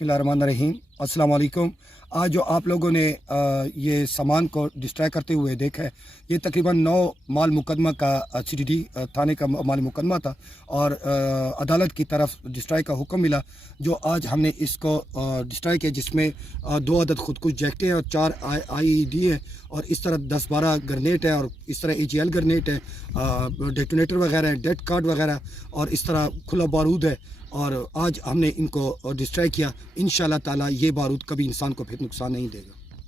बिस्मिल्लाहिर्रहमानिर्रहीम। अस्सलाम वालेकुम। आज जो आप लोगों ने ये सामान को डिस्ट्रॉय करते हुए देखा है, ये तकरीबन 9 माल मुकदमा का सीटीडी थाने का माल मुकदमा था और अदालत की तरफ डिस्ट्रॉय का हुक्म मिला, जो आज हमने इसको डिस्ट्रॉय किया, जिसमें 2 अदद खुदकुश जैकेटें हैं और 4 आईईडी है और इस तरह 10-12 ग्रेनेड है और इस तरह एजीएल ग्रेनेड है, डेटोनेटर वगैरह है, डेट कार्ड वगैरह और इस तरह खुला बारूद है। और आज हमने इनको डिस्ट्रॉय किया। इंशाल्लाह ताला ये बारूद कभी इंसान को फिर नुकसान नहीं देगा।